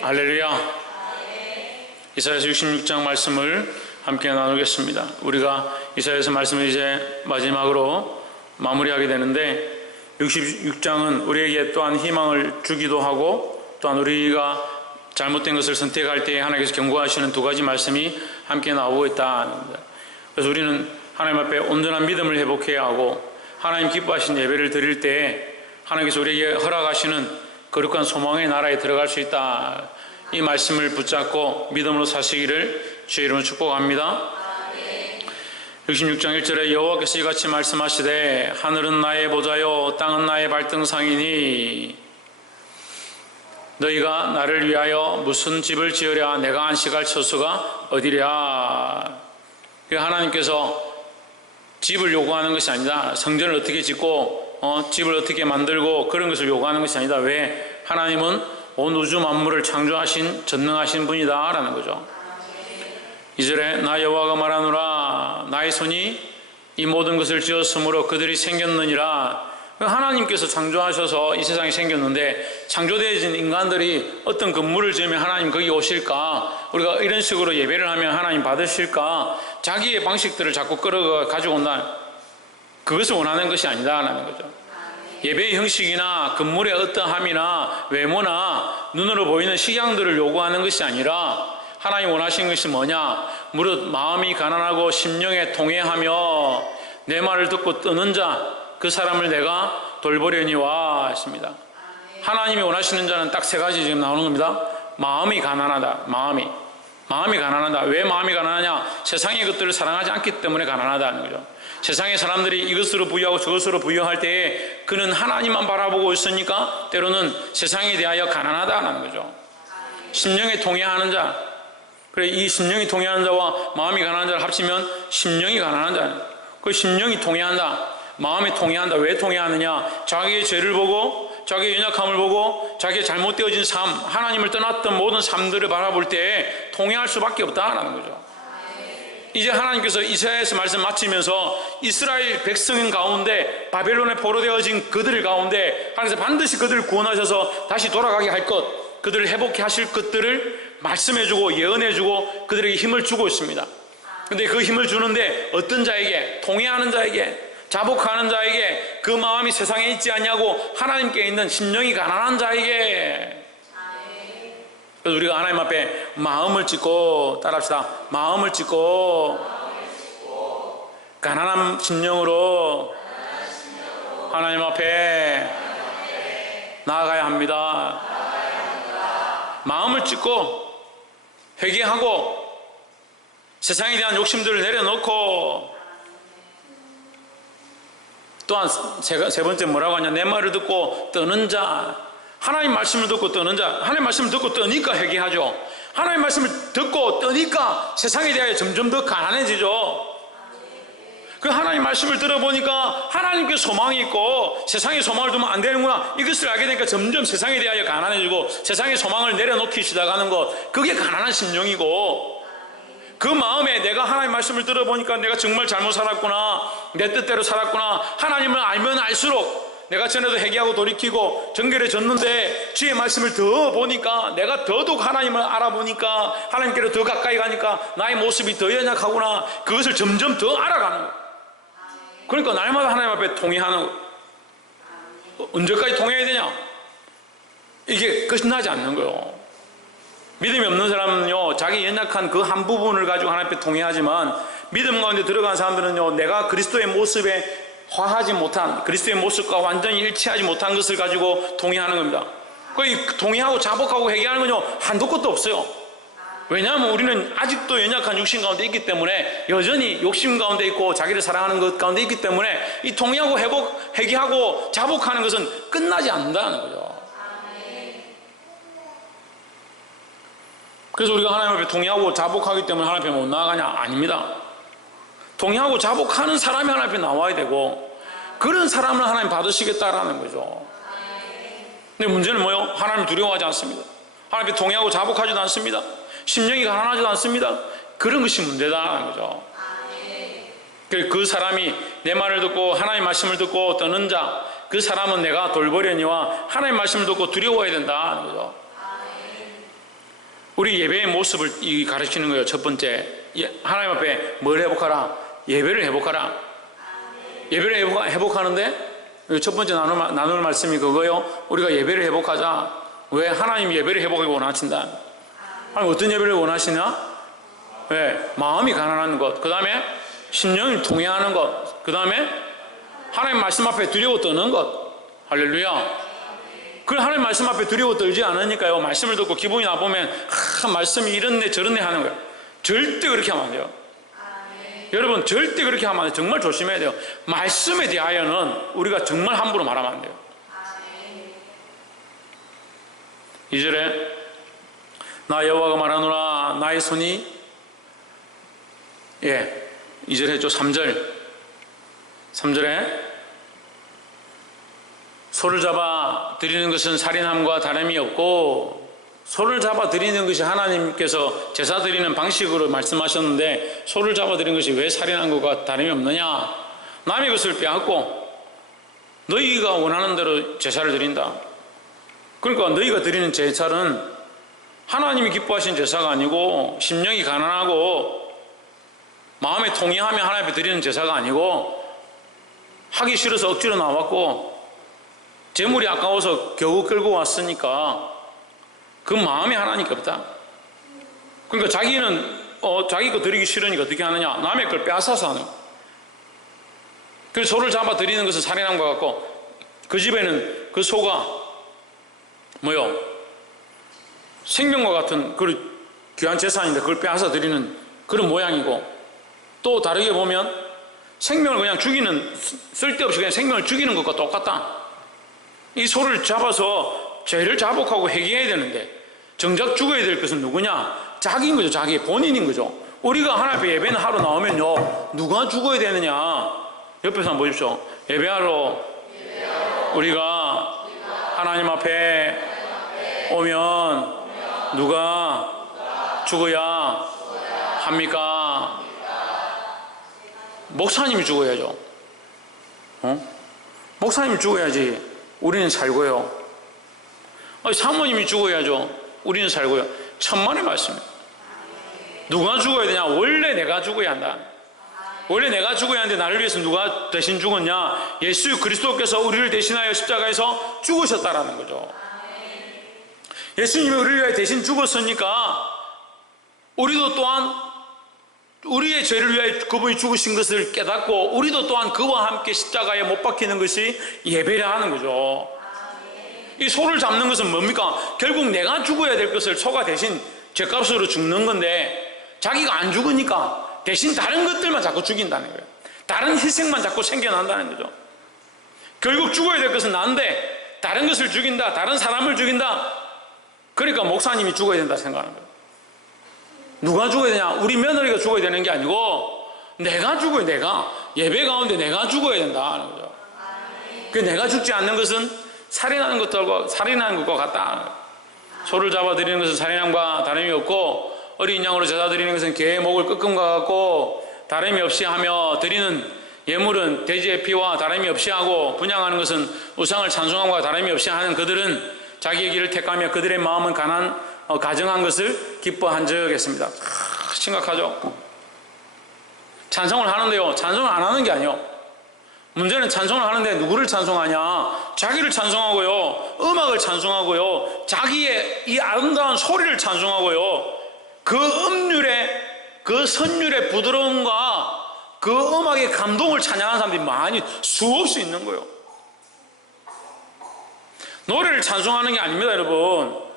할렐루야. 이사야서 66장 말씀을 함께 나누겠습니다. 우리가 이사야서 말씀을 이제 마지막으로 마무리하게 되는데 66장은 우리에게 또한 희망을 주기도 하고 또한 우리가 잘못된 것을 선택할 때 하나님께서 경고하시는 두 가지 말씀이 함께 나오고 있다. 그래서 우리는 하나님 앞에 온전한 믿음을 회복해야 하고 하나님 기뻐하신 예배를 드릴 때 하나님께서 우리에게 허락하시는 거룩한 소망의 나라에 들어갈 수 있다. 이 말씀을 붙잡고 믿음으로 사시기를 주의 이름으로 축복합니다. 66장 1절에 여호와께서 이같이 말씀하시되 하늘은 나의 보좌요 땅은 나의 발등상이니 너희가 나를 위하여 무슨 집을 지으랴 내가 안식할 처소가 어디랴. 하나님께서 집을 요구하는 것이 아니다. 성전을 어떻게 짓고 집을 어떻게 만들고 그런 것을 요구하는 것이 아니다. 왜? 하나님은 온 우주 만물을 창조하신 전능하신 분이다 라는 거죠. 2절에 나 여호와가 말하노라 나의 손이 이 모든 것을 지었으므로 그들이 생겼느니라. 하나님께서 창조하셔서 이 세상이 생겼는데 창조되어진 인간들이 어떤 건물을 지으면 하나님 거기 오실까? 우리가 이런 식으로 예배를 하면 하나님 받으실까? 자기의 방식들을 자꾸 끌어가 가지고 온다. 그것을 원하는 것이 아니다라는 거죠. 예배의 형식이나 건물의 어떠함이나 외모나 눈으로 보이는 식양들을 요구하는 것이 아니라 하나님 원하시는 것이 뭐냐? 무릇 마음이 가난하고 심령에 통회하며 내 말을 듣고 떠는 자 그 사람을 내가 돌보려니와 했습니다. 하나님이 원하시는 자는 딱 세 가지 지금 나오는 겁니다. 마음이 가난하다. 마음이 가난하다. 왜 마음이 가난하냐? 세상의 것들을 사랑하지 않기 때문에 가난하다는 거죠. 세상의 사람들이 이것으로 부유하고 저것으로 부유할 때에 그는 하나님만 바라보고 있으니까 때로는 세상에 대하여 가난하다는 거죠. 심령에 통회하는 자, 그래 이 심령이 통회하는 자와 마음이 가난한 자를 합치면 심령이 가난한 자. 그 심령이 통회한다. 마음이 통회한다. 왜 통회하느냐? 자기의 죄를 보고 자기의 연약함을 보고 자기의 잘못되어진 삶, 하나님을 떠났던 모든 삶들을 바라볼 때 통회할 수밖에 없다라는 거죠. 이제 하나님께서 이사야에서 말씀 마치면서 이스라엘 백성 가운데 바벨론에 포로되어진 그들 가운데 하나님께서 반드시 그들을 구원하셔서 다시 돌아가게 할 것, 그들을 회복해 하실 것들을 말씀해주고 예언해주고 그들에게 힘을 주고 있습니다. 근데 그 힘을 주는데 어떤 자에게? 통회하는 자에게, 자복하는 자에게, 그 마음이 세상에 있지 않냐고 하나님께 있는 심령이 가난한 자에게. 그래서 우리가 하나님 앞에 마음을 찢고 따라합시다. 마음을 찢고 가난한 심령으로 하나님 앞에 나아가야 합니다. 마음을 찢고 회개하고 세상에 대한 욕심들을 내려놓고 또한 세 번째 뭐라고 하냐? 내 말을 듣고 떠는 자. 하나님 말씀을 듣고 떠는 자. 하나님 말씀을 듣고 떠니까 회개하죠. 하나님 말씀을 듣고 떠니까 세상에 대하여 점점 더 가난해지죠. 그 하나님 말씀을 들어보니까 하나님께 소망이 있고 세상에 소망을 두면 안 되는구나. 이것을 알게 되니까 점점 세상에 대하여 가난해지고 세상의 소망을 내려놓기 시작하는 것. 그게 가난한 심령이고 그 마음에 내가 하나님 말씀을 들어보니까 내가 정말 잘못 살았구나, 내 뜻대로 살았구나, 하나님을 알면 알수록 내가 전에도 회개하고 돌이키고 정결해졌는데 주의 말씀을 더 보니까 내가 더더욱 하나님을 알아보니까 하나님께로 더 가까이 가니까 나의 모습이 더 연약하구나. 그것을 점점 더 알아가는 거예요. 그러니까 날마다 하나님 앞에 통회하는 거예요. 언제까지 통회해야 되냐? 이게 끝나지 않는 거예요. 믿음이 없는 사람은요, 자기 연약한 그 한 부분을 가지고 하나님 앞에 통회하지만 믿음 가운데 들어간 사람들은요, 내가 그리스도의 모습에 화하지 못한, 그리스도의 모습과 완전히 일치하지 못한 것을 가지고 통회하는 겁니다. 그 통회하고 자복하고 회개하는 건요, 한도 끝도 없어요. 왜냐하면 우리는 아직도 연약한 육신 가운데 있기 때문에 여전히 욕심 가운데 있고 자기를 사랑하는 것 가운데 있기 때문에 이 통회하고 회개하고 자복하는 것은 끝나지 않는다는 거죠. 그래서 우리가 하나님 앞에 통회하고 자복하기 때문에 하나님 앞에 못 나아가냐? 아닙니다. 통회하고 자복하는 사람이 하나님 앞에 나와야 되고 그런 사람을 하나님 받으시겠다라는 거죠. 근데 문제는 뭐예요? 하나님 두려워하지 않습니다. 하나님 앞에 통회하고 자복하지도 않습니다. 심령이 가난하지도 않습니다. 그런 것이 문제다라는 거죠. 그 사람이 내 말을 듣고 하나님 말씀을 듣고 떠는 자, 그 사람은 내가 돌보려니와 하나님 말씀을 듣고 두려워해야 된다는 거죠. 우리 예배의 모습을 가르치는 거예요. 첫 번째, 하나님 앞에 뭘 회복하라? 예배를 회복하라. 예배를 회복하는데 첫 번째 나눌 말씀이 그거요. 우리가 예배를 회복하자. 왜? 하나님 예배를 회복하기 원하신다. 하나님 어떤 예배를 원하시나? 왜? 마음이 가난한 것, 그 다음에 심령을 통회하는 것, 그 다음에 하나님 말씀 앞에 두려워 떠는 것. 할렐루야. 그걸 하나님 말씀 앞에 두려워 떨지 않으니까요, 말씀을 듣고 기분이 나쁘면 말씀이 이렇네 저렇네 하는 거예요. 절대 그렇게 하면 안 돼요. 여러분, 절대 그렇게 하면 안 돼요. 정말 조심해야 돼요. 말씀에 대하여는 우리가 정말 함부로 말하면 안 돼요. 2절에 나 여호와가 말하노라 나의 손이 2절 했죠. 3절에 소를 잡아 드리는 것은 살인함과 다름이 없고, 소를 잡아 드리는 것이 하나님께서 제사 드리는 방식으로 말씀하셨는데, 소를 잡아 드리는 것이 왜 살인한 것과 다름이 없느냐? 남의 것을 빼앗고 너희가 원하는 대로 제사를 드린다. 그러니까 너희가 드리는 제사는 하나님이 기뻐하신 제사가 아니고, 심령이 가난하고 마음에 통회하며 하나님 앞에 드리는 제사가 아니고, 하기 싫어서 억지로 나왔고 재물이 아까워서 겨우 끌고 왔으니까 그 마음이 하나님께 없다. 그러니까 자기는 자기 거 드리기 싫으니까 어떻게 하느냐? 남의 걸 빼앗아서 하는 거예요. 그래서 소를 잡아 드리는 것은 살인함과 같고, 그 집에는 그 소가 뭐요? 생명과 같은 그 귀한 재산인데 그걸 빼앗아 드리는 그런 모양이고, 또 다르게 보면 생명을 그냥 죽이는, 쓸데없이 그냥 생명을 죽이는 것과 똑같다. 이 소를 잡아서 죄를 자복하고 회개해야 되는데 정작 죽어야 될 것은 누구냐? 자기인 거죠. 자기 본인인 거죠. 우리가 하나님 앞에 예배는 하러 나오면요, 누가 죽어야 되느냐? 옆에서 한번 보십시오. 예배하러 우리가 하나님 앞에 오면 누가 죽어야 합니까? 목사님이 죽어야죠. 목사님이 죽어야지 우리는 살고요. 사모님이 죽어야죠. 우리는 살고요. 천만의 말씀이에요. 누가 죽어야 되냐? 원래 내가 죽어야 한다. 원래 내가 죽어야 하는데 나를 위해서 누가 대신 죽었냐? 예수 그리스도께서 우리를 대신하여 십자가에서 죽으셨다라는 거죠. 예수님이 우리를 위하여 대신 죽었으니까 우리도 또한 우리의 죄를 위하여 그분이 죽으신 것을 깨닫고 우리도 또한 그와 함께 십자가에 못 박히는 것이 예배라 하는 거죠. 이 소를 잡는 것은 뭡니까? 결국 내가 죽어야 될 것을 소가 대신 죄값으로 죽는 건데, 자기가 안 죽으니까 대신 다른 것들만 자꾸 죽인다는 거예요. 다른 희생만 자꾸 생겨난다는 거죠. 결국 죽어야 될 것은 나인데 다른 것을 죽인다, 다른 사람을 죽인다. 그러니까 목사님이 죽어야 된다 생각하는 거예요. 누가 죽어야 되냐? 우리 며느리가 죽어야 되는 게 아니고 내가 죽어야, 내가 예배 가운데 내가 죽어야 된다 하는 거죠. 그 내가 죽지 않는 것은 살인하는 것과 같다. 소를 잡아 드리는 것은 살인함과 다름이 없고, 어린 양으로 제사 드리는 것은 개의 목을 끄끔과 같고, 다름이 없이 하며 드리는 예물은 돼지의 피와 다름이 없이 하고, 분향하는 것은 우상을 찬송함과 다름이 없이 하는 그들은 자기의 길을 택하며 그들의 마음은 가정한 것을 기뻐한적 했습니다. 심각하죠. 찬송을 하는데요, 찬송을 안 하는 게 아니에요. 문제는 찬송을 하는데 누구를 찬송하냐? 자기를 찬송하고요, 음악을 찬송하고요, 자기의 이 아름다운 소리를 찬송하고요, 그 음률의, 그 선율의 부드러움과 그 음악의 감동을 찬양하는 사람들이 많이 수없이 있는 거예요. 노래를 찬송하는 게 아닙니다, 여러분.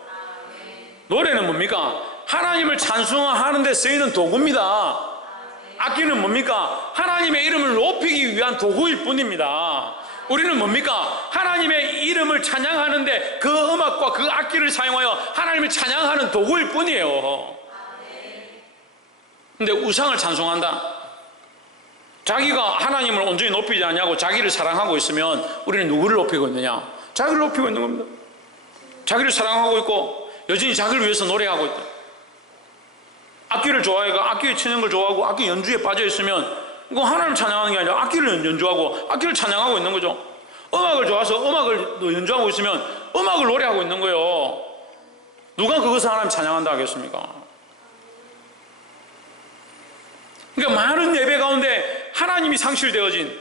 노래는 뭡니까? 하나님을 찬송하는 데 쓰이는 도구입니다. 악기는 뭡니까? 하나님의 이름을 높이기 위한 도구일 뿐입니다. 우리는 뭡니까? 하나님의 이름을 찬양하는데 그 음악과 그 악기를 사용하여 하나님을 찬양하는 도구일 뿐이에요. 근데 우상을 찬송한다, 자기가 하나님을 온전히 높이지 않냐고 자기를 사랑하고 있으면 우리는 누구를 높이고 있느냐? 자기를 높이고 있는 겁니다. 자기를 사랑하고 있고 여전히 자기를 위해서 노래하고 있다. 악기를 좋아해가 악기 치는 걸 좋아하고 악기 연주에 빠져 있으면 이거 하나님을 찬양하는 게 아니라 악기를 연주하고 악기를 찬양하고 있는 거죠. 음악을 좋아해서 음악을 연주하고 있으면 음악을 노래하고 있는 거예요. 누가 그것을 하나님 찬양한다 하겠습니까? 그러니까 많은 예배 가운데 하나님이 상실되어진,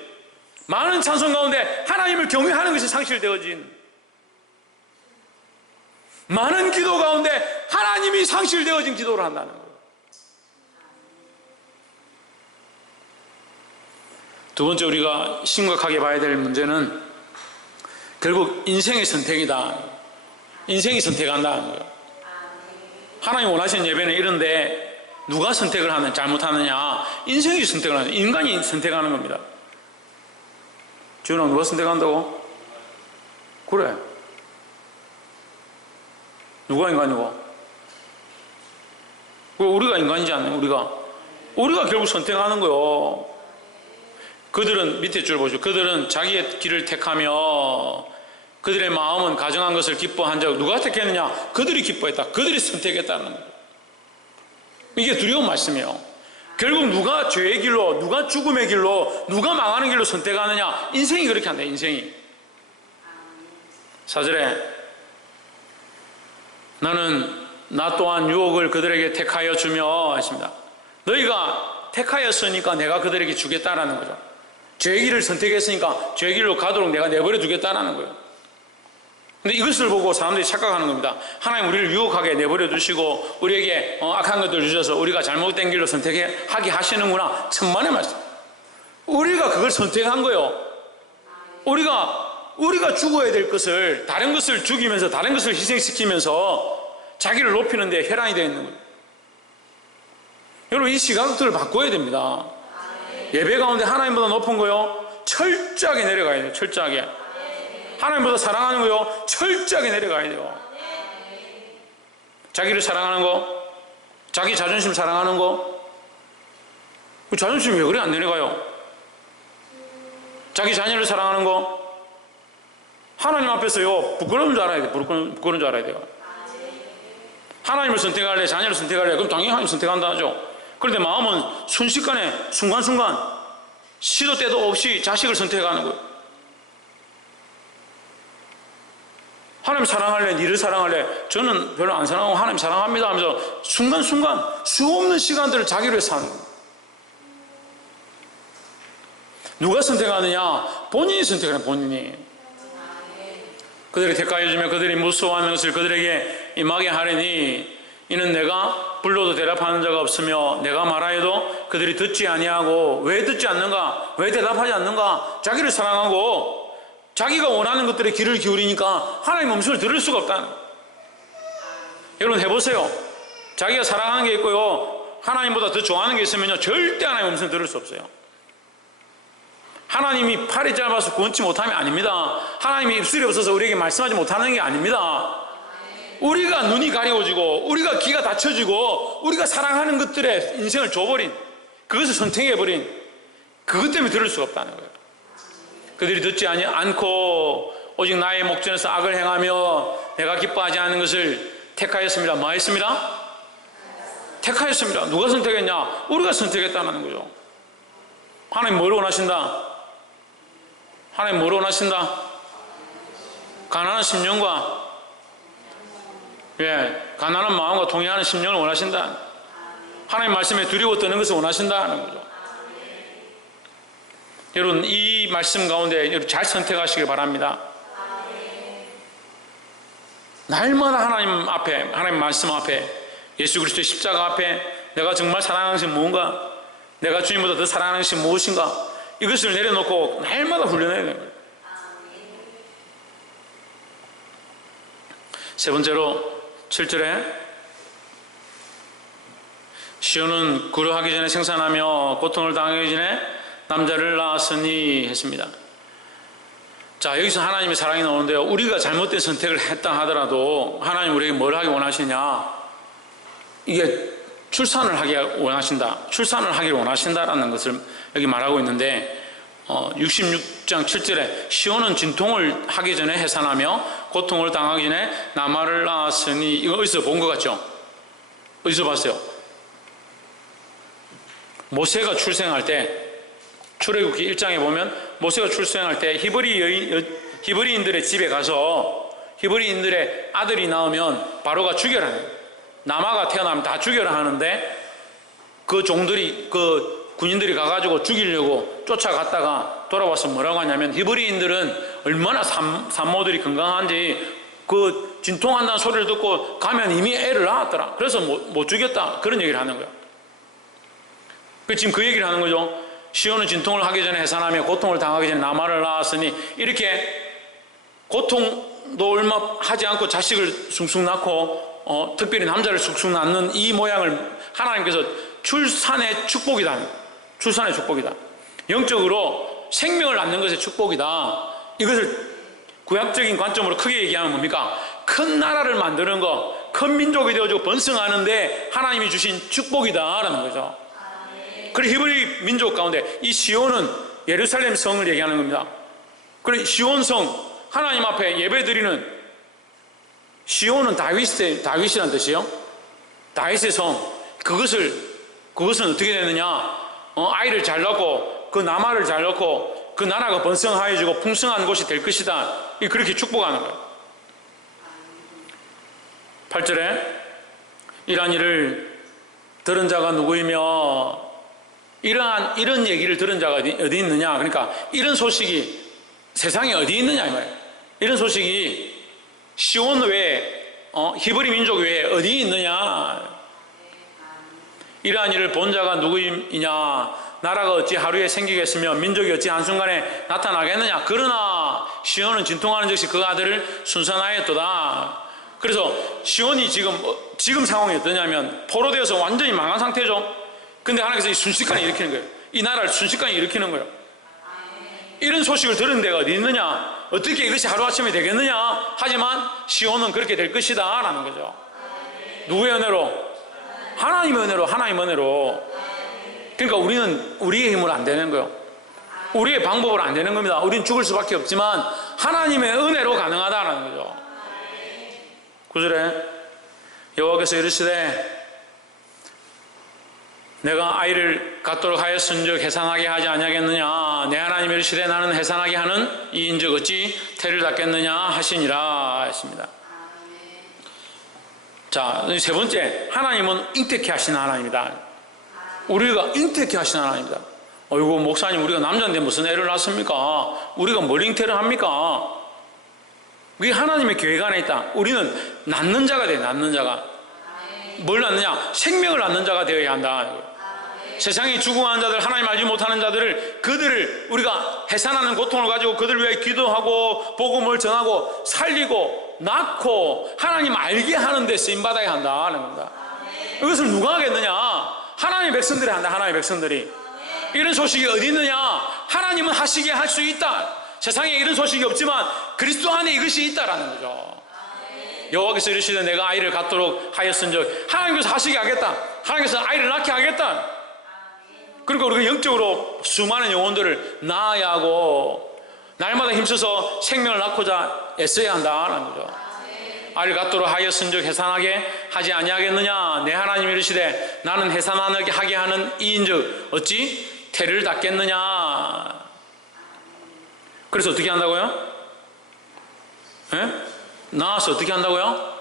많은 찬송 가운데 하나님을 경외하는 것이 상실되어진, 많은 기도 가운데 하나님이 상실되어진 기도를 한다는 거예요. 두 번째 우리가 심각하게 봐야 될 문제는 결국 인생의 선택이다. 인생이 선택한다는 거예요. 하나님 원하시는 예배는 이런데 누가 선택을 하는, 잘못하느냐? 인생이 선택을 하는, 인간이 선택하는 겁니다. 지훈아, 누가 선택한다고? 그래. 누가 인간이고? 우리가 인간이지 않나요? 우리가 결국 선택하는 거요. 그들은, 밑에 줄 보시죠. 그들은 자기의 길을 택하며 그들의 마음은 가정한 것을 기뻐한 적. 누가 택했느냐? 그들이 기뻐했다. 그들이 선택했다는 거예요. 이게 두려운 말씀이에요. 결국 누가 죄의 길로, 누가 죽음의 길로, 누가 망하는 길로 선택하느냐? 인생이 그렇게 한다. 인생이. 4절에 나는 나 또한 유혹을 그들에게 택하여 주며 했습니다. 너희가 택하였으니까 내가 그들에게 주겠다라는 거죠. 죄의 길을 선택했으니까 죄의 길로 가도록 내가 내버려 두겠다라는 거예요. 근데 이것을 보고 사람들이 착각하는 겁니다. 하나님 우리를 유혹하게 내버려 두시고 우리에게 악한 것들 주셔서 우리가 잘못된 길로 선택하게 하시는구나. 천만의 말씀. 우리가 그걸 선택한 거예요. 우리가 죽어야 될 것을, 다른 것을 죽이면서 다른 것을 희생시키면서 자기를 높이는 데 혈안이 되어 있는 거예요. 여러분, 이 시각들을 바꿔야 됩니다. 예배 가운데 하나님보다 높은 거요, 철저하게 내려가야 돼요. 철저하게. 하나님보다 사랑하는 거요, 철저하게 내려가야 돼요. 자기를 사랑하는 거, 자기 자존심 사랑하는 거, 그 자존심이 왜 그래 안 내려가요? 자기 자녀를 사랑하는 거, 하나님 앞에서요 부끄러운 줄 알아야 돼요. 부끄러운 줄 알아야 돼요. 하나님을 선택할래, 자녀를 선택할래? 그럼 당연히 하나님 선택한다 하죠. 그런데 마음은 순식간에 순간순간 시도 때도 없이 자식을 선택하는 거예요. 하나님 사랑할래? 니를 사랑할래? 저는 별로 안 사랑하고 하나님 사랑합니다 하면서 순간순간 수없는 시간들을 자기를 위해 사는 거예요. 누가 선택하느냐? 본인이 선택하는, 본인이. 그들이 택하여 주며 그들이 무수하는 것을 그들에게 임하게 하리니 이는 내가 불러도 대답하는 자가 없으며 내가 말하여도 그들이 듣지 아니하고. 왜 듣지 않는가? 왜 대답하지 않는가? 자기를 사랑하고 자기가 원하는 것들에 귀를 기울이니까 하나님 음성을 들을 수가 없다는 거예요. 여러분 해보세요. 자기가 사랑하는 게 있고요, 하나님보다 더 좋아하는 게 있으면요, 절대 하나님 음성을 들을 수 없어요. 하나님이 팔이 짧아서 구원치 못함이 아닙니다. 하나님이 입술이 없어서 우리에게 말씀하지 못하는 게 아닙니다. 우리가 눈이 가려워지고 우리가 귀가 닫혀지고 우리가 사랑하는 것들에 인생을 줘버린, 그것을 선택해버린, 그것 때문에 들을 수가 없다는 거예요. 그들이 듣지 않고 오직 나의 목전에서 악을 행하며 내가 기뻐하지 않는 것을 택하였습니다. 뭐 했습니다? 택하였습니다. 누가 선택했냐? 우리가 선택했다는 거죠. 하나님 뭘 원하신다? 하나님 뭘 원하신다? 가난한 심령과, 가난한 마음과 동의하는 심령을 원하신다. 하나님 말씀에 두려워 떠는 것을 원하신다는 거죠. 여러분, 이 말씀 가운데 여러분 잘 선택하시길 바랍니다. 날마다 하나님 앞에, 하나님 말씀 앞에, 예수 그리스도의 십자가 앞에 내가 정말 사랑하는 것이 무엇인가? 내가 주님보다 더 사랑하는 것이 무엇인가? 이것을 내려놓고 날마다 훈련해야 되는 거예요. 세 번째로 7절에 시온은 구루하기 전에 생산하며 고통을 당하기 전에 남자를 낳았으니 했습니다. 자, 여기서 하나님의 사랑이 나오는데요, 우리가 잘못된 선택을 했다 하더라도 하나님 우리에게 뭘 하기 원하시냐? 이게 출산을 하기 원하신다, 출산을 하기를 원하신다라는 것을 여기 말하고 있는데, 66장 7절에 시온은 진통을 하기 전에 해산하며 고통을 당하기 전에 남아를 낳았으니, 이거 어디서 본 것 같죠? 어디서 봤어요? 모세가 출생할 때, 출애굽기 1장에 보면 모세가 출생할 때 히브리인들의 집에 가서 히브리인들의 아들이 나오면 바로가 죽여라 해요. 남아가 태어나면 다 죽여라 하는데 그 종들이 그 군인들이 가가지고 죽이려고 쫓아갔다가 돌아와서 뭐라고 하냐면 히브리인들은 얼마나 산모들이 건강한지 그 진통한다는 소리를 듣고 가면 이미 애를 낳았더라. 그래서 못 죽였다. 그런 얘기를 하는 거예요. 지금 그 얘기를 하는 거죠. 시온은 진통을 하기 전에 해산하며 고통을 당하기 전에 남아를 낳았으니 이렇게 고통도 얼마 하지 않고 자식을 숭숭 낳고 특별히 남자를 숭숭 낳는 이 모양을 하나님께서 출산의 축복이다. 출산의 축복이다. 영적으로 생명을 낳는 것의 축복이다. 이것을 구약적인 관점으로 크게 얘기하면 뭡니까? 큰 나라를 만드는 것, 큰 민족이 되어주고 번성하는데 하나님이 주신 축복이다라는 거죠. 그리고 히브리 민족 가운데 이 시온은 예루살렘 성을 얘기하는 겁니다. 그리고 시온 성, 하나님 앞에 예배드리는 시온은 다윗이라는 뜻이에요. 다윗의 성. 그것은 어떻게 되느냐? 아이를 잘 낳고 그 남아를 잘 낳고 그 나라가 번성하여지고 풍성한 곳이 될 것이다. 그렇게 축복하는 거예요. 8절에 이러한 일을 들은 자가 누구이며 이런 얘기를 들은 자가 어디 있느냐? 그러니까 이런 소식이 세상에 어디 있느냐 이 말이에요. 이런 소식이 시온 외에 히브리 민족 외에 어디 있느냐? 이러한 일을 본 자가 누구이냐? 나라가 어찌 하루에 생기겠으며 민족이 어찌 한순간에 나타나겠느냐? 그러나 시온은 진통하는 즉시 그 아들을 순산하였도다. 그래서 시온이 지금 상황이 어떠냐면 포로되어서 완전히 망한 상태죠. 근데 하나님께서 순식간에 일으키는 거예요. 이 나라를 순식간에 일으키는 거예요. 이런 소식을 들은 데가 어디 있느냐? 어떻게 이것이 하루아침에 되겠느냐? 하지만 시온은 그렇게 될 것이다 라는 거죠. 누구의 은혜로? 하나님의 은혜로. 하나님의 은혜로. 그러니까 우리는 우리의 힘으로 안 되는 거예요. 우리의 방법으로 안 되는 겁니다. 우리는 죽을 수밖에 없지만 하나님의 은혜로 가능하다는 거죠. 9절에 여호와께서 이르시되 내가 아이를 갖도록 하였은즉 해산하게 하지 아니하겠느냐? 내 하나님이 이르시되 나는 해산하게 하는 이인즉 어찌 태를 닫겠느냐 하시니라 했습니다. 자, 세 번째, 하나님은 잉태케 하시는 하나님이다. 우리가 잉태케 하시는 하나님이다. 어이구 목사님, 우리가 남자인데 무슨 애를 낳습니까? 우리가 뭘 잉태를 합니까? 그게 하나님의 계획 안에 있다. 우리는 낳는 자가 돼. 낳는 자가. 뭘 낳느냐? 생명을 낳는 자가 되어야 한다. 세상에 죽어가는 자들, 하나님 알지 못하는 자들을, 그들을 우리가 해산하는 고통을 가지고 그들을 위해 기도하고 복음을 전하고 살리고 낳고 하나님 알게 하는 데 쓰임받아야 한다는 겁니다. 이것을 누가 하겠느냐? 하나님의 백성들이 한다. 하나님의 백성들이. 이런 소식이 어디 있느냐? 하나님은 하시게 할 수 있다. 세상에 이런 소식이 없지만 그리스도 안에 이것이 있다라는 거죠. 여호와께서 이르시되 내가 아이를 갖도록 하였은즉 하나님께서 하시게 하겠다. 하나님께서 아이를 낳게 하겠다. 그러니까 우리가 영적으로 수많은 영혼들을 낳아야 하고 날마다 힘써서 생명을 낳고자 애써야 한다는 거죠. 아이를 갖도록 하였은즉 해산하게 하지 아니하겠느냐? 내 하나님이 이르시되 나는 해산하게 하게 하는 이인즉 어찌 태를 닫겠느냐? 그래서 어떻게 한다고요? 예? 나와서 어떻게 한다고요?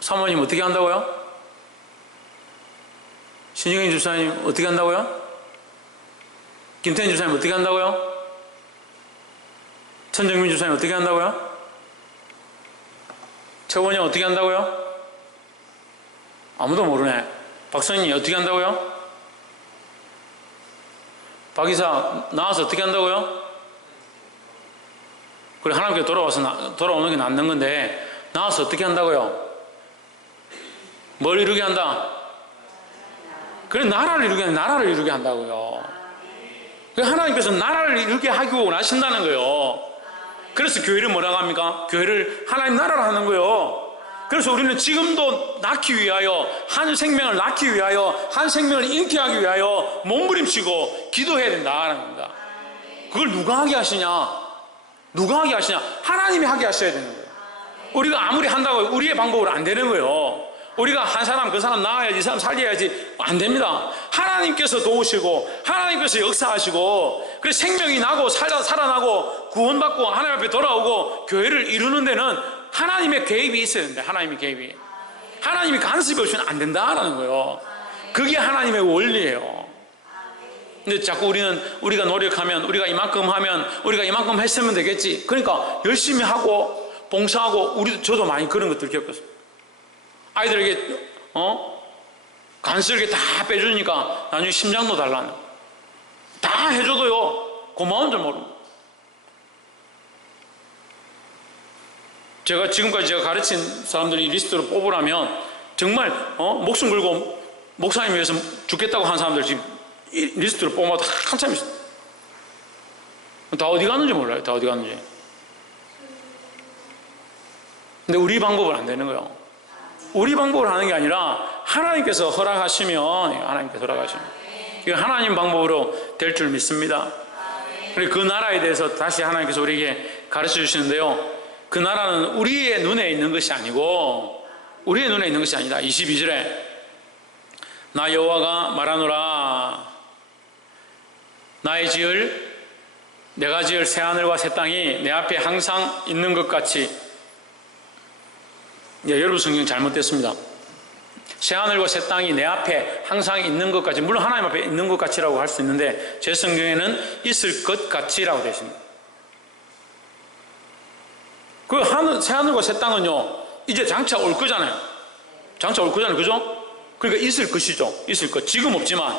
사모님 어떻게 한다고요? 신영인 집사님 어떻게 한다고요? 김태현 집사님 어떻게 한다고요? 천정민 집사님 어떻게 한다고요? 최원영 어떻게 한다고요? 아무도 모르네. 박선희 어떻게 한다고요? 박이사 나와서 어떻게 한다고요? 그래 하나님께 돌아오는 게 낫는 건데 나와서 어떻게 한다고요? 뭘 이루게 한다? 그래 나라를 이루게 한다고요. 그래 하나님께서 나라를 이루게 하기 원하신다는 거예요. 그래서 교회를 뭐라고 합니까? 교회를 하나님 나라로 하는 거예요. 그래서 우리는 지금도 낳기 위하여, 한 생명을 낳기 위하여, 한 생명을 잉태하기 위하여 몸부림치고 기도해야 된다는 겁니다. 그걸 누가 하게 하시냐? 누가 하게 하시냐? 하나님이 하게 하셔야 되는 거예요. 우리가 아무리 한다고 우리의 방법으로 안 되는 거예요. 우리가 한 사람 그 사람 낳아야지, 이 사람 살려야지 안 됩니다. 하나님께서 도우시고 하나님께서 역사하시고 그래서 생명이 나고 살아나고 구원받고 하나님 앞에 돌아오고 교회를 이루는 데는 하나님의 개입이 있어야 된다. 하나님의 개입이. 하나님이 간섭이 없이는 안 된다라는 거예요. 그게 하나님의 원리예요. 근데 자꾸 우리가 노력하면, 우리가 이만큼 하면, 우리가 이만큼 했으면 되겠지. 그러니까 열심히 하고 봉사하고 저도 많이 그런 것들 겪었어요. 아이들에게 간쓸게 다 빼주니까 나중에 심장도 달라는. 다 해줘도요 고마운 줄 모르고. 지금까지 제가 가르친 사람들이 리스트로 뽑으라면 정말 목숨 걸고 목사님 위해서 죽겠다고 한 사람들 지금 리스트로 뽑아도 한참 있어요. 다 어디 갔는지 몰라요. 다 어디 갔는지. 근데 우리 방법은 안 되는 거예요. 우리 방법을 하는 게 아니라 하나님께서 허락하시면, 이거 하나님 방법으로 될 줄 믿습니다. 그리고 그 나라에 대해서 다시 하나님께서 우리에게 가르쳐 주시는데요, 그 나라는 우리의 눈에 있는 것이 아니고, 우리의 눈에 있는 것이 아니다. 22절에 나 여호와가 말하노라. 내가 지을 새하늘과 새 땅이 내 앞에 항상 있는 것 같이. 여러분 성경 잘못됐습니다. 새하늘과 새 땅이 내 앞에 항상 있는 것 같이. 물론 하나님 앞에 있는 것 같이라고 할 수 있는데 제 성경에는 있을 것 같이라고 되어 있습니다. 그 새하늘과 새 땅은요 이제 장차 올 거잖아요. 그죠? 그러니까 있을 것이죠. 있을 것. 지금 없지만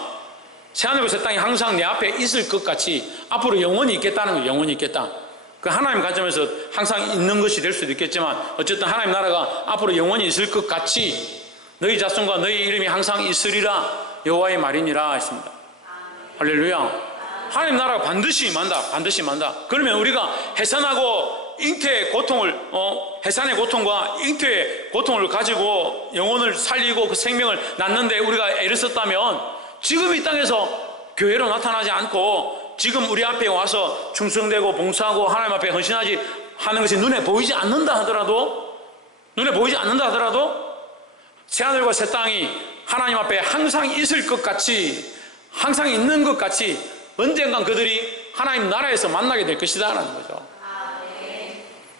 새하늘과 새 땅이 항상 내 앞에 있을 것 같이 앞으로 영원히 있겠다는 거예요. 영원히 있겠다. 그 하나님 관점에서 항상 있는 것이 될 수도 있겠지만 어쨌든 하나님 나라가 앞으로 영원히 있을 것 같이 너희 자손과 너희 이름이 항상 있으리라 여호와의 말이니라 했습니다. 할렐루야. 하나님 나라가 반드시 임한다. 그러면 우리가 해산하고 잉태의 고통을 해산의 고통과 잉태의 고통을 가지고 영혼을 살리고 그 생명을 낳는데 우리가 애를 썼다면 지금 이 땅에서 교회로 나타나지 않고 지금 우리 앞에 와서 충성되고 봉사하고 하나님 앞에 헌신하지 하는 것이 눈에 보이지 않는다 하더라도 새하늘과 새 땅이 하나님 앞에 항상 있을 것 같이, 항상 있는 것 같이 언젠간 그들이 하나님 나라에서 만나게 될 것이다 라는 거죠.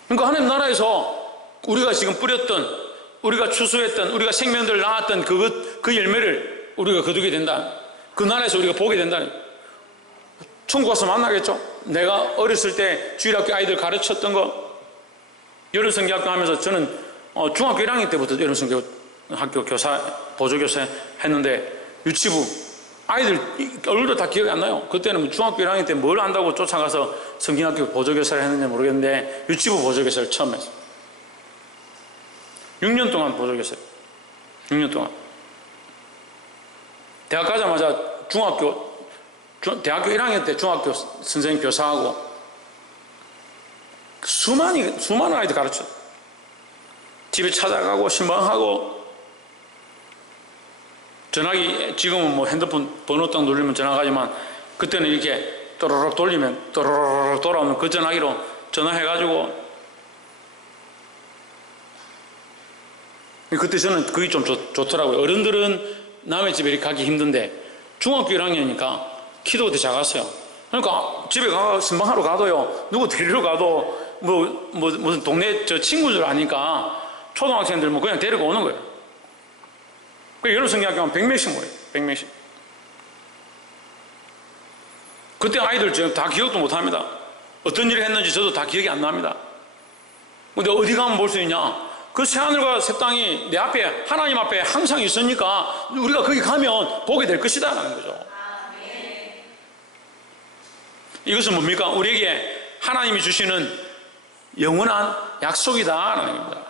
그러니까 하나님 나라에서 우리가 지금 뿌렸던, 우리가 추수했던, 우리가 생명들을 낳았던 그 열매를 우리가 거두게 된다. 그 나라에서 우리가 보게 된다는. 천국 가서 만나겠죠. 내가 어렸을 때 주일학교 아이들 가르쳤던 거, 여름성경학교 하면서 저는 중학교 1학년 때부터 여름성경학교 보조교사 했는데 유치부 아이들 얼굴도 다 기억이 안 나요. 그때는 중학교 1학년 때 뭘 안다고 쫓아가서 성경학교 보조교사를 했는지 모르겠는데 유치부 보조교사를 처음 했어요. 6년 동안 보조교사예요. 6년 동안. 대학 가자마자 대학교 1학년 때 중학교 선생님 교사하고 수많은 아이들 가르쳐. 집에 찾아가고 신방하고 전화기, 지금은 뭐 핸드폰 번호 딱 누르면 전화 가지만 그때는 이렇게 또로록 돌리면 또로록 돌아오면 그 전화기로 전화해가지고 그때 저는 그게 좀 좋더라고요. 어른들은 남의 집에 이렇게 가기 힘든데 중학교 1학년이니까 키도 그때 작았어요. 그러니까 집에 신방하러 가도요 누구 데리러 가도 무슨 동네 친구들 아니까 초등학생들 뭐 그냥 데리고 오는 거예요. 여름 성경학교만 100명씩 모여요. 100명씩. 그때 아이들 지금 다 기억도 못 합니다. 어떤 일을 했는지 저도 다 기억이 안 납니다. 근데 어디 가면 볼 수 있냐? 그 새하늘과 새 땅이 내 앞에, 하나님 앞에 항상 있으니까 우리가 거기 가면 보게 될 것이다 라는 거죠. 이것은 뭡니까? 우리에게 하나님이 주시는 영원한 약속이다 라는 겁니다.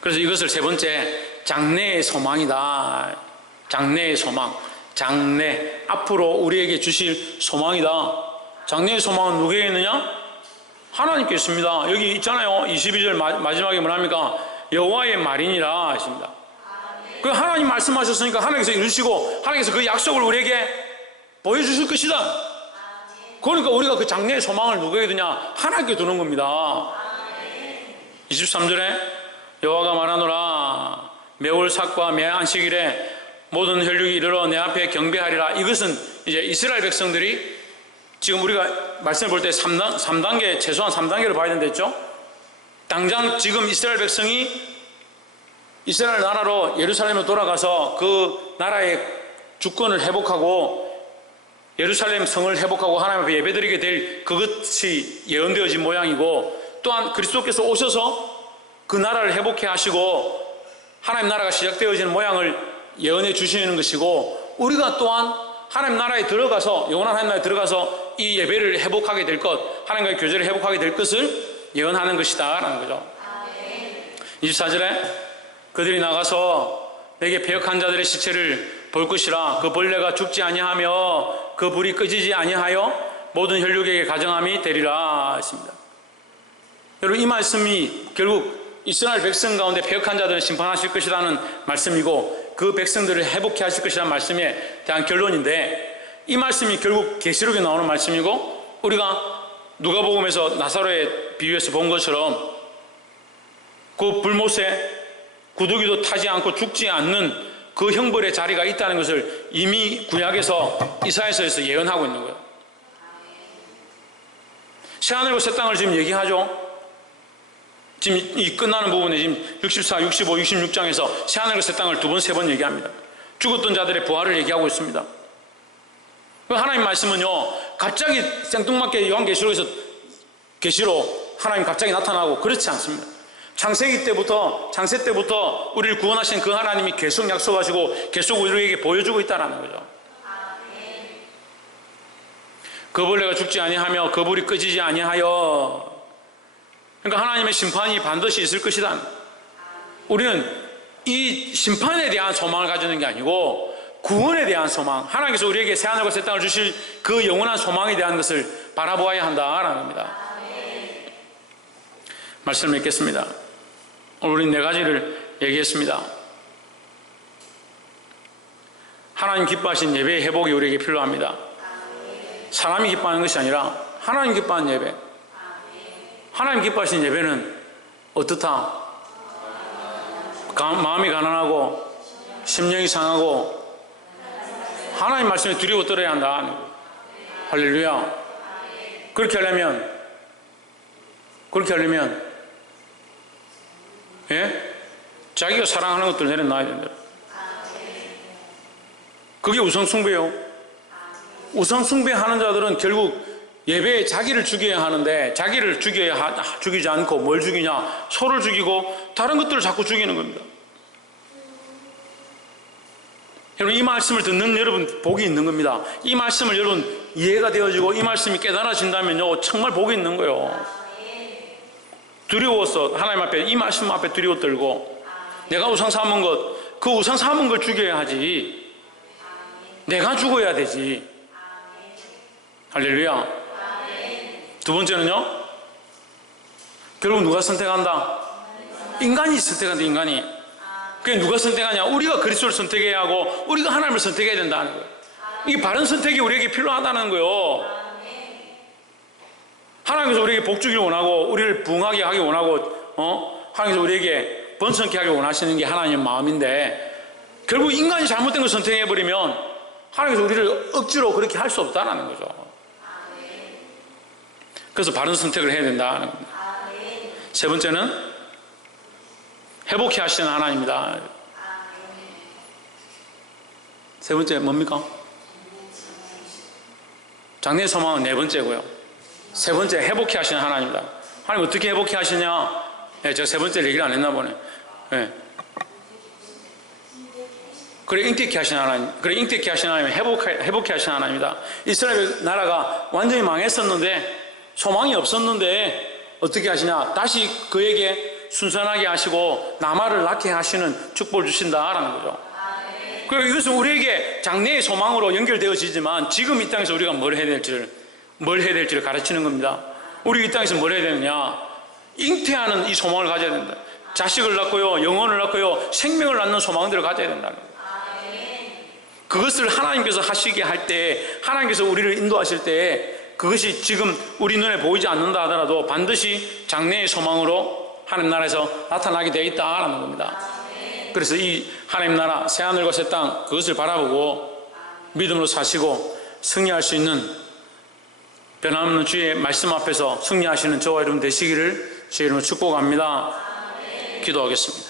그래서 이것을 세 번째, 장래의 소망이다. 장래의 소망. 장래. 앞으로 우리에게 주실 소망이다. 장래의 소망은 누구에게 있느냐? 하나님께 있습니다. 여기 있잖아요. 22절 마지막에 뭐랍니까? 여호와의 말이니라 하십니다. 그 하나님 말씀하셨으니까 하나님께서 이루시고 하나님께서 그 약속을 우리에게 보여주실 것이다. 그러니까 우리가 그 장래의 소망을 누구에게 두냐? 하나님께 두는 겁니다. 23절에 여호와가 말하노라 매월 삭과 매 안식일에 모든 혈육이 이르러 내 앞에 경배하리라. 이것은 이제 이스라엘 백성들이 지금 우리가 말씀을 볼 때 3단계, 최소한 3단계를 봐야 된다 했죠. 당장 지금 이스라엘 백성이 이스라엘 나라로 예루살렘으로 돌아가서 그 나라의 주권을 회복하고 예루살렘 성을 회복하고 하나님 앞에 예배드리게 될 그것이 예언되어진 모양이고, 또한 그리스도께서 오셔서 그 나라를 회복해 하시고 하나님 나라가 시작되어지는 모양을 예언해 주시는 것이고, 우리가 또한 하나님 나라에 들어가서, 영원한 하나님 나라에 들어가서 이 예배를 회복하게 될 것, 하나님과의 교제를 회복하게 될 것을 예언하는 것이다 라는 거죠. 24절에 그들이 나가서 내게 패역한 자들의 시체를 볼 것이라. 그 벌레가 죽지 아니하며 그 불이 꺼지지 아니하여 모든 혈육에게 가정함이 되리라 했습니다. 여러분, 이 말씀이 결국 이스라엘 백성 가운데 패역한 자들을 심판하실 것이라는 말씀이고, 그 백성들을 회복해 하실 것이라는 말씀에 대한 결론인데, 이 말씀이 결국 계시록에 나오는 말씀이고, 우리가 누가복음에서 나사로의 비유에서 본 것처럼 그 불못에 구더기도 타지 않고 죽지 않는 그 형벌의 자리가 있다는 것을 이미 구약에서 이사야서에서 예언하고 있는 거예요. 새하늘과 새 땅을 지금 얘기하죠. 지금 이 끝나는 부분에 지금 64, 65, 66장에서 새하늘과 새 땅을 2번, 3번 얘기합니다. 죽었던 자들의 부활을 얘기하고 있습니다. 하나님 말씀은요, 갑자기 생뚱맞게 요한계시록에서 계시로 하나님 갑자기 나타나고 그렇지 않습니다. 창세 때부터 우리를 구원하신 그 하나님이 계속 약속하시고 계속 우리에게 보여주고 있다는 거죠. 그 벌레가 죽지 아니하며 그 불이 꺼지지 아니하여. 그러니까 하나님의 심판이 반드시 있을 것이다. 우리는 이 심판에 대한 소망을 가지는 게 아니고 구원에 대한 소망, 하나님께서 우리에게 새하늘과 새 땅을 주실 그 영원한 소망에 대한 것을 바라보아야 한다라는 겁니다. 말씀을 읽겠습니다. 오늘 우리 4가지를 얘기했습니다. 하나님 기뻐하신 예배의 회복이 우리에게 필요합니다. 사람이 기뻐하는 것이 아니라 하나님 기뻐하는 예배. 하나님 기뻐하신 예배는 어떻다? 마음이 가난하고 심령이 상하고 하나님 말씀에 두려워 떨어야 한다. 할렐루야. 그렇게 하려면 예? 자기가 사랑하는 것들 내려놔야 된다. 그게 우상숭배요. 우상숭배하는 자들은 결국 예배에 자기를 죽여야 하는데, 자기를 죽이지 않고 뭘 죽이냐? 소를 죽이고 다른 것들을 자꾸 죽이는 겁니다. 여러분, 이 말씀을 듣는 여러분 복이 있는 겁니다. 이 말씀을 여러분 이해가 되어지고 이 말씀이 깨달아진다면요, 정말 복이 있는 거예요. 두려워서 하나님 앞에, 이 말씀 앞에 두려워 떨고, 내가 우상 삼은 것, 그 우상 삼은 걸 죽여야 하지, 내가 죽어야 되지. 할렐루야. 2번째는요, 결국 누가 선택한다? 인간이 선택한다. 인간이. 그게 누가 선택하냐? 우리가 그리스도를 선택해야 하고 우리가 하나님을 선택해야 된다는 거예요. 이게 바른 선택이 우리에게 필요하다는 거예요. 하나님께서 우리에게 복 주기를 원하고 우리를 부흥하게 하기 원하고 하나님께서 우리에게 번성케 하기 원하시는 게 하나님의 마음인데, 결국 인간이 잘못된 걸 선택해버리면 하나님께서 우리를 억지로 그렇게 할 수 없다는 거죠. 그래서 바른 선택을 해야 된다는 겁니다. 3번째는 회복해 하시는 하나님이다. 3번째 뭡니까? 장래의 소망은 4번째고요. 3번째 회복해 하시는 하나님이다. 하나님 어떻게 회복해 하시냐? 네, 제가 3번째 얘기를 안 했나 보네. 네. 그래, 잉태케 하시는 하나님. 그래, 잉태케 하시는 하나님은 회복해 하시는 하나님이다. 이스라엘 나라가 완전히 망했었는데, 소망이 없었는데 어떻게 하시냐? 다시 그에게 순산하게 하시고 남아를 낳게 하시는 축복을 주신다라는 거죠. 그리고 이것은 우리에게 장래의 소망으로 연결되어지지만, 지금 이 땅에서 우리가 뭘 해야 될지를 가르치는 겁니다. 우리 이 땅에서 뭘 해야 되느냐? 잉태하는 이 소망을 가져야 된다. 자식을 낳고요, 영혼을 낳고요, 생명을 낳는 소망들을 가져야 된다는 거예요. 그것을 하나님께서 하시게 할 때, 하나님께서 우리를 인도하실 때, 그것이 지금 우리 눈에 보이지 않는다 하더라도 반드시 장래의 소망으로 하나님 나라에서 나타나게 되어 있다라는 겁니다. 그래서 이 하나님 나라 새하늘과 새 땅 그것을 바라보고 믿음으로 사시고 승리할 수 있는 변함없는 주의 말씀 앞에서 승리하시는 저와 여러분 되시기를 주의 이름으로 축복합니다. 기도하겠습니다.